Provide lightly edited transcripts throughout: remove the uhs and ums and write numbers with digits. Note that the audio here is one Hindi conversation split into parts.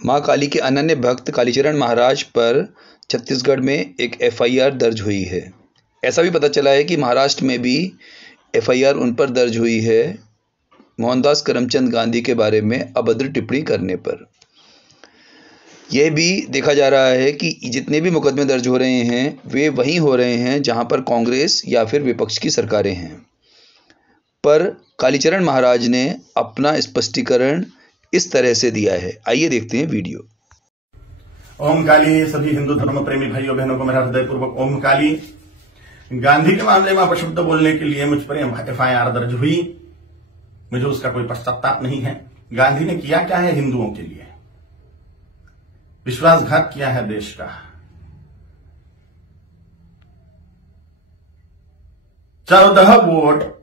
मां काली के अनन्य भक्त कालीचरण महाराज पर छत्तीसगढ़ में एक एफआईआर दर्ज हुई है। ऐसा भी पता चला है कि महाराष्ट्र में भी एफआईआर उन पर दर्ज हुई है मोहनदास करमचंद गांधी के बारे में अभद्र टिप्पणी करने पर। यह भी देखा जा रहा है कि जितने भी मुकदमे दर्ज हो रहे हैं वे वहीं हो रहे हैं जहां पर कांग्रेस या फिर विपक्ष की सरकारें हैं। पर कालीचरण महाराज ने अपना स्पष्टीकरण इस तरह से दिया है, आइए देखते हैं वीडियो। ओम काली। सभी हिंदू धर्म प्रेमी भाइयों बहनों को मेरा हृदयपूर्वक ओम काली। गांधी के मामले में अपशब्द बोलने के लिए मुझ पर एफआईआर दर्ज हुई, मुझे उसका कोई पश्चाताप नहीं है। गांधी ने किया क्या है हिंदुओं के लिए? विश्वासघात किया है देश का। 14 वोट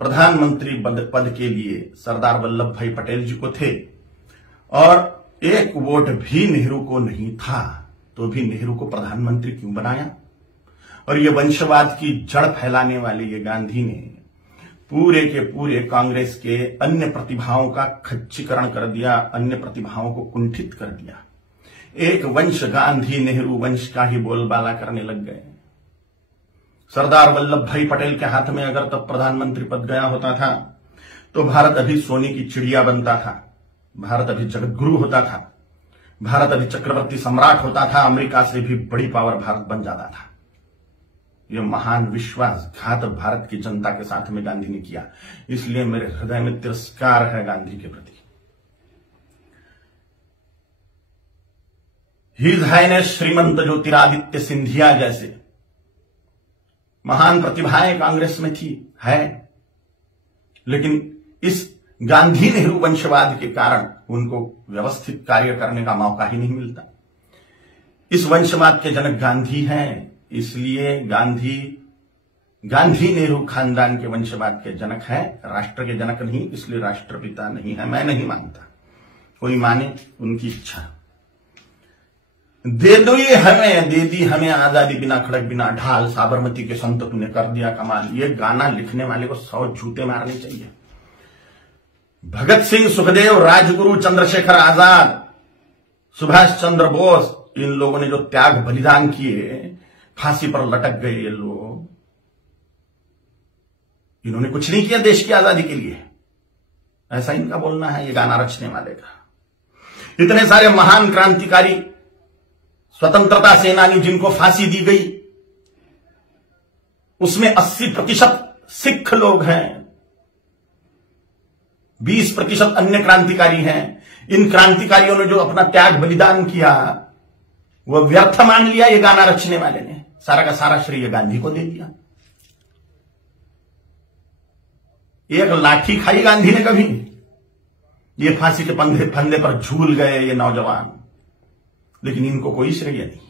प्रधानमंत्री पद के लिए सरदार वल्लभ भाई पटेल जी को थे और 1 वोट भी नेहरू को नहीं था, तो भी नेहरू को प्रधानमंत्री क्यों बनाया? और ये वंशवाद की जड़ फैलाने वाले ये गांधी ने पूरे के पूरे कांग्रेस के अन्य प्रतिभाओं का खच्चीकरण कर दिया, अन्य प्रतिभाओं को कुंठित कर दिया। एक वंश गांधी नेहरू वंश का ही बोलबाला करने लग गए। सरदार वल्लभ भाई पटेल के हाथ में अगर तब प्रधानमंत्री पद गया होता था तो भारत अभी सोने की चिड़िया बनता था, भारत अभी जगतगुरु होता था, भारत अभी चक्रवर्ती सम्राट होता था, अमेरिका से भी बड़ी पावर भारत बन जाता था। यह महान विश्वासघात भारत की जनता के साथ में गांधी ने किया, इसलिए मेरे हृदय में तिरस्कार है गांधी के प्रति। हिज हाइनेस श्रीमंत ज्योतिरादित्य सिंधिया जैसे महान प्रतिभाएं कांग्रेस में थी, है, लेकिन इस गांधी नेहरू वंशवाद के कारण उनको व्यवस्थित कार्य करने का मौका ही नहीं मिलता। इस वंशवाद के जनक गांधी हैं, इसलिए गांधी नेहरू खानदान के वंशवाद के जनक है, राष्ट्र के जनक नहीं, इसलिए राष्ट्रपिता नहीं है। मैं नहीं मानता, कोई माने उनकी इच्छा। दे दी हमें आजादी, बिना खड़क बिना ढाल, साबरमती के संत तूने कर दिया कमाल। ये गाना लिखने वाले को 100 जूते मारने चाहिए। भगत सिंह, सुखदेव, राजगुरु, चंद्रशेखर आजाद, सुभाष चंद्र बोस, इन लोगों ने जो त्याग बलिदान किए, फांसी पर लटक गए ये लोग, इन्होंने कुछ नहीं किया देश की आजादी के लिए, ऐसा इनका बोलना है ये गाना रचने वाले का। इतने सारे महान क्रांतिकारी, स्वतंत्रता सेनानी जिनको फांसी दी गई, उसमें 80% सिख लोग हैं, 20% अन्य क्रांतिकारी हैं। इन क्रांतिकारियों ने जो अपना त्याग बलिदान किया वह व्यर्थ मान लिया ये गाना रचने वाले ने, सारा का सारा श्रेय गांधी को दे दिया। एक लाठी खाई गांधी ने कभी? ये फांसी के फंदे पर झूल गए ये नौजवान, लेकिन इनको कोई श्रेय नहीं।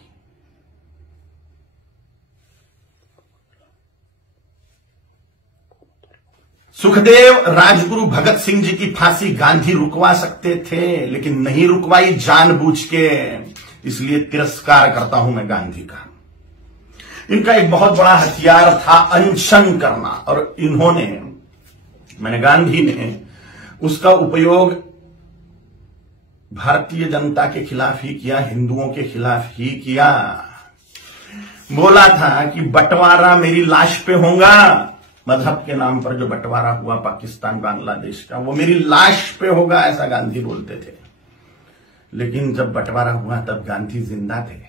सुखदेव, राजगुरु, भगत सिंह जी की फांसी गांधी रुकवा सकते थे, लेकिन नहीं रुकवाई जानबूझ के, इसलिए तिरस्कार करता हूं मैं गांधी का। इनका एक बहुत बड़ा हथियार था अनशन करना, और गांधी ने उसका उपयोग भारतीय जनता के खिलाफ ही किया, हिंदुओं के खिलाफ ही किया। बोला था कि बंटवारा मेरी लाश पे होगा, मजहब के नाम पर जो बंटवारा हुआ पाकिस्तान बांग्लादेश का, वो मेरी लाश पे होगा, ऐसा गांधी बोलते थे। लेकिन जब बंटवारा हुआ तब गांधी जिंदा थे,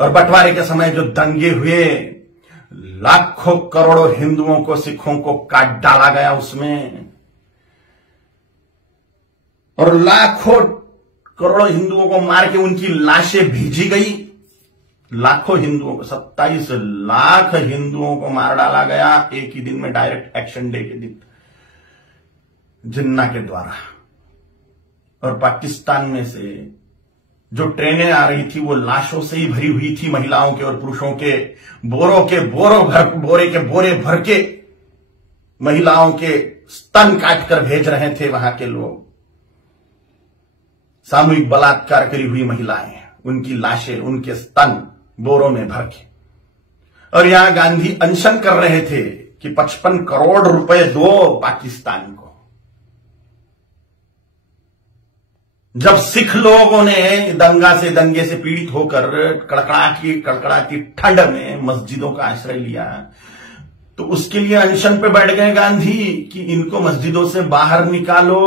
और बंटवारे के समय जो दंगे हुए, लाखों करोड़ों हिंदुओं को, सिखों को काट डाला गया उसमें, और लाखों करोड़ों हिंदुओं को मार के उनकी लाशें भेजी गई। लाखों हिंदुओं को, 27 लाख हिंदुओं को मार डाला गया एक ही दिन में, डायरेक्ट एक्शन डे के दिन, जिन्ना के द्वारा। और पाकिस्तान में से जो ट्रेनें आ रही थी वो लाशों से ही भरी हुई थी, महिलाओं के और पुरुषों के, बोरे के बोरे भर के महिलाओं के स्तन काटकर भेज रहे थे वहां के लोग। सामूहिक बलात्कार करी हुई महिलाएं, उनकी लाशें, उनके स्तन बोरों में भर के। और यहां गांधी अनशन कर रहे थे कि 55 करोड़ रुपए दो पाकिस्तान को। जब सिख लोगों ने दंगे से पीड़ित होकर कड़कड़ाती ठंड में मस्जिदों का आश्रय लिया, तो उसके लिए अनशन पे बैठ गए गांधी कि इनको मस्जिदों से बाहर निकालो,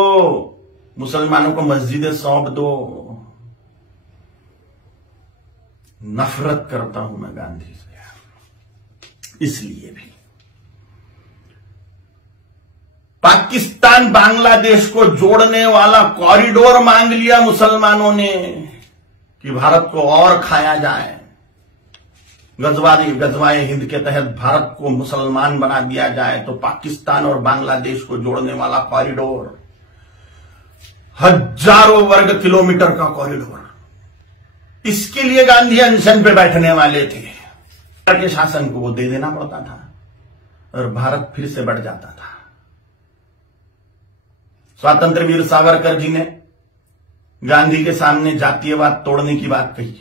मुसलमानों को मस्जिदें सौंप दो। नफरत करता हूं मैं गांधी से। इसलिए भी पाकिस्तान बांग्लादेश को जोड़ने वाला कॉरिडोर मांग लिया मुसलमानों ने कि भारत को और खाया जाए। गजवाए हिंद के तहत भारत को मुसलमान बना दिया जाए, तो पाकिस्तान और बांग्लादेश को जोड़ने वाला कॉरिडोर, हजारों वर्ग किलोमीटर का कॉरिडोर, इसके लिए गांधी अनशन पे बैठने वाले थे। के शासन को वो दे देना पड़ता था और भारत फिर से बढ़ जाता था। स्वतंत्र वीर सावरकर जी ने गांधी के सामने जातीयवाद तोड़ने की बात कही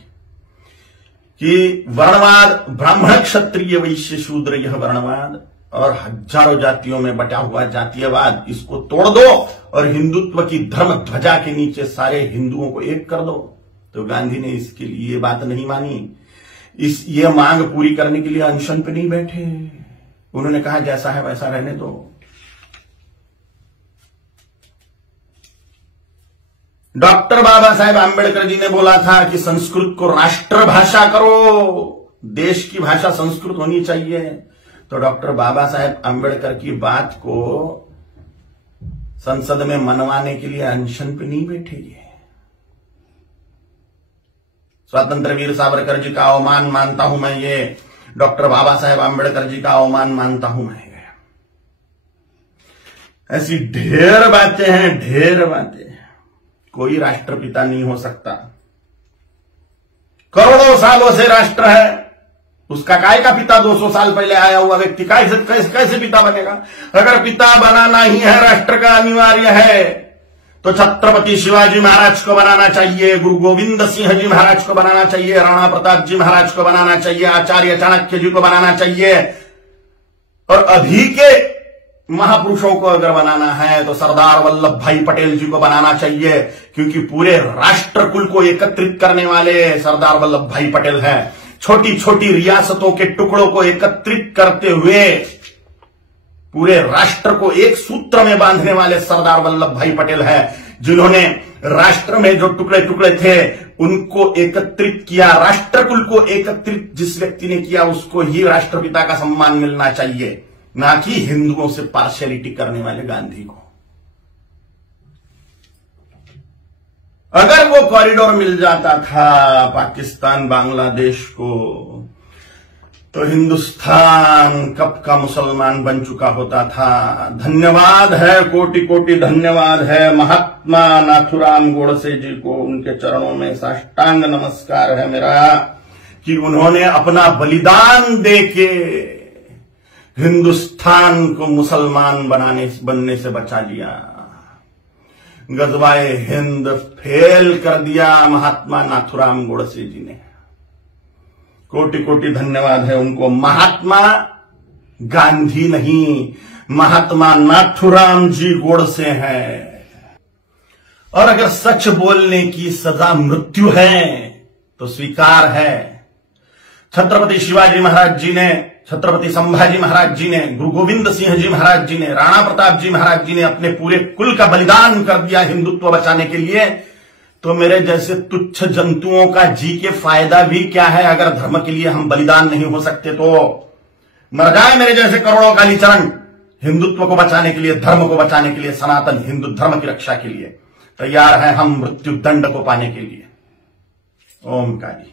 कि वर्णवाद, ब्राह्मण क्षत्रिय वैश्य शूद्र, यह वर्णवाद और हजारों जातियों में बटा हुआ जातीयवाद, इसको तोड़ दो और हिंदुत्व की धर्म ध्वजा के नीचे सारे हिंदुओं को एक कर दो। तो गांधी ने इसके लिए ये बात नहीं मानी। ये मांग पूरी करने के लिए अनशन पे नहीं बैठे। उन्होंने कहा जैसा है वैसा रहने दो। डॉक्टर बाबा साहेब आंबेडकर जी ने बोला था कि संस्कृत को राष्ट्रभाषा करो, देश की भाषा संस्कृत होनी चाहिए। तो डॉक्टर बाबा साहेब आंबेडकर की बात को संसद में मनवाने के लिए अनशन पे नहीं बैठे। ये स्वतंत्र वीर सावरकर जी का अवमान मानता हूं मैं, ये डॉक्टर बाबा साहेब आंबेडकर जी का अवमान मानता हूं मैं। ऐसी ढेर बातें हैं, ढेर बातें। कोई राष्ट्रपिता नहीं हो सकता। करोड़ों सालों से राष्ट्र है, उसका काय का पिता 200 साल पहले आया हुआ व्यक्ति कैसे पिता बनेगा? अगर पिता बनाना ही है, राष्ट्र का अनिवार्य है, तो छत्रपति शिवाजी महाराज को बनाना चाहिए, गुरु गोविंद सिंह जी महाराज को बनाना चाहिए, राणा प्रताप जी महाराज को बनाना चाहिए, आचार्य चाणक्य जी को बनाना चाहिए। और अभी के महापुरुषों को अगर बनाना है तो सरदार वल्लभ भाई पटेल जी को बनाना चाहिए, क्योंकि पूरे राष्ट्र कुल को एकत्रित करने वाले सरदार वल्लभ भाई पटेल हैं। छोटी छोटी रियासतों के टुकड़ों को एकत्रित करते हुए पूरे राष्ट्र को एक सूत्र में बांधने वाले सरदार वल्लभ भाई पटेल हैं, जिन्होंने राष्ट्र में जो टुकड़े टुकड़े थे उनको एकत्रित किया। राष्ट्र कुल को एकत्रित जिस व्यक्ति ने किया उसको ही राष्ट्रपिता का सम्मान मिलना चाहिए, ना कि हिंदुओं से पार्शियलिटी करने वाले गांधी को। अगर वो कॉरिडोर मिल जाता था पाकिस्तान बांग्लादेश को, तो हिंदुस्तान कब का मुसलमान बन चुका होता था। धन्यवाद है, कोटि कोटि धन्यवाद है महात्मा नाथुराम गोडसे जी को, उनके चरणों में साष्टांग नमस्कार है मेरा कि उन्होंने अपना बलिदान देके हिंदुस्तान को मुसलमान बनने से बचा लिया। गजवाए हिंद फेल कर दिया महात्मा नाथुराम गोडसे जी ने। कोटि कोटि धन्यवाद है उनको। महात्मा गांधी नहीं, महात्मा नाथुराम जी गोडसे हैं। और अगर सच बोलने की सजा मृत्यु है तो स्वीकार है। छत्रपति शिवाजी महाराज जी ने, छत्रपति संभाजी महाराज जी ने, गुरु गोविंद सिंह जी महाराज जी ने, राणा प्रताप जी महाराज जी ने अपने पूरे कुल का बलिदान कर दिया हिंदुत्व बचाने के लिए। तो मेरे जैसे तुच्छ जंतुओं का जी के फायदा भी क्या है? अगर धर्म के लिए हम बलिदान नहीं हो सकते तो मर जाए मेरे जैसे करोड़ों कालीचरण हिंदुत्व को बचाने के लिए, धर्म को बचाने के लिए, सनातन हिंदू धर्म की रक्षा के लिए तैयार है हम मृत्यु दंड को पाने के लिए। ओम काली।